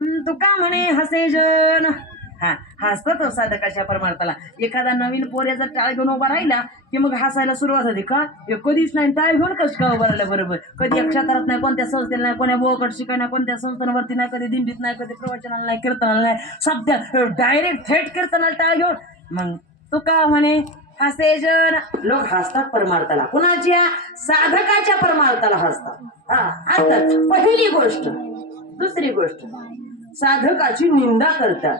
तुका म्हणे हसे जन. हा, हसतात साधकाच्या परमार्थाला. एखादा नवीन पोऱ्याचा टाळ घेऊन उभा राहिला की मग हसायला सुरुवात होते. का हे कधीच नाही टाळ घेऊन कसं का उभा राहिला बरोबर. कधी अक्षातारात नाही, कोणत्या संस्थेला नाही, कोण्या बोकड शिकाय नाही, कोणत्या संस्थांवरती नाही, कधी दिंडीत नाही, कधी प्रवचनाला नाही, कीर्तनाला नाही, सध्या डायरेक्ट थेट कीर्तनाला टाळ घेऊन. मग तुका म्हणे हसे जन. लोक हसतात परमार्थाला. कुणाच्या? साधकाच्या परमार्थाला हसतात. हा, हसतात. पहिली गोष्ट. दुसरी गोष्ट, साधकाची निंदा करतात.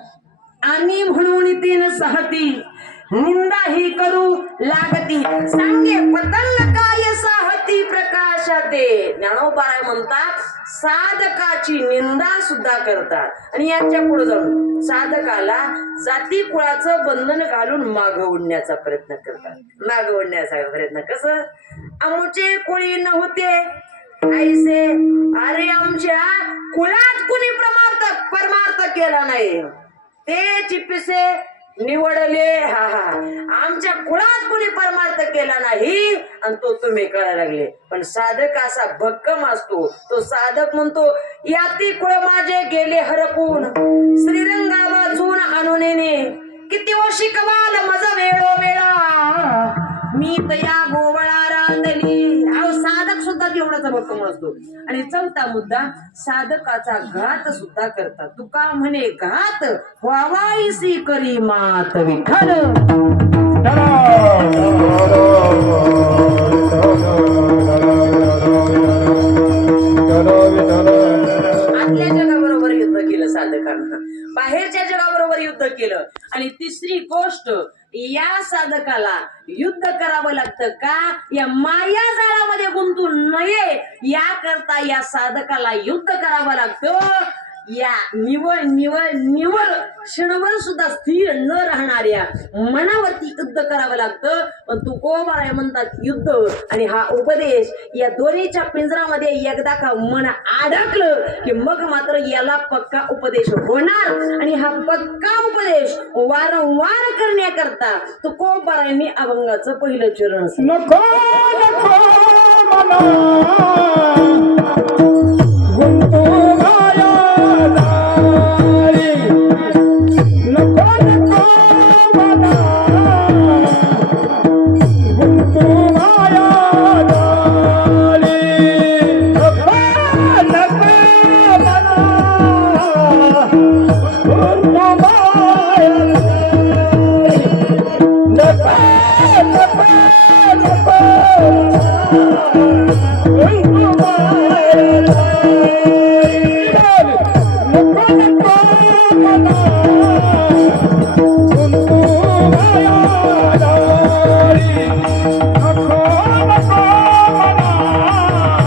आणि म्हणून तीन सहती निंदा ही करू लागती. सांगे पतंग काय साहती प्रकाशाते. ज्ञानोबाराय म्हणतात साधकाची निंदा सुद्धा करतात. आणि यांच्या पुढे जाऊन साधकाला जाती कुळाचं बंधन घालून मागे ओढण्याचा प्रयत्न करतात. मागे ओढण्याचा प्रयत्न कसं? आमचे कोळी नव्हते ऐसे. अरे आमच्या कुळात कुणी परमार्थ केला नाही, ते चिप्पिसे निवडले. हा हा, आमच्या कुळात कुणी परमार्थ केला नाही आणि तो तुम्ही कळायला लागले. पण साधक असा भक्कम असतो. तो साधक म्हणतो याती कुळ माझे गेले हरपून, श्रीरंगा वाचून आणून किती व शिकवाल मज वेळोवेळा, मी तया गोवळा रांधली. अहो, साधक सुद्धा एवढाचा भक्कम असतो. आणि चौथा मुद्दा, साधकाचा घात सुद्धा करतात. तुका म्हणे घात व्हावाईसी करी मात विठ्ठल. आतल्या जगाबरोबर युद्ध केलं साधकांना, बाहेरच्या जगाबरोबर युद्ध केलं. आणि तिसरी गोष्ट, या साधकाला युद्ध करावं लागतं का? या माया जाळामध्ये गुंतून नये याकरता या साधकाला युद्ध करावं लागतं. या निवळ निवळ निवळ क्षणभर सुद्धा स्थिर न राहणाऱ्या मनावरती युद्ध करावं लागतं. पण तुकोबाराय म्हणतात युद्ध आणि हा उपदेश या दोन्हीच्या पिंजरामध्ये एकदा का मन अडकलं की मग मात्र याला पक्का उपदेश होणार. आणि हा पक्का उपदेश वारंवार करण्याकरता तुकोबारायांनी अभंगाचं पहिलं चरण नको नको मना गुंतू माया दारी, नको नको मना गुंतू माया दारी, नको नको मना गुंतू माया दारी, नको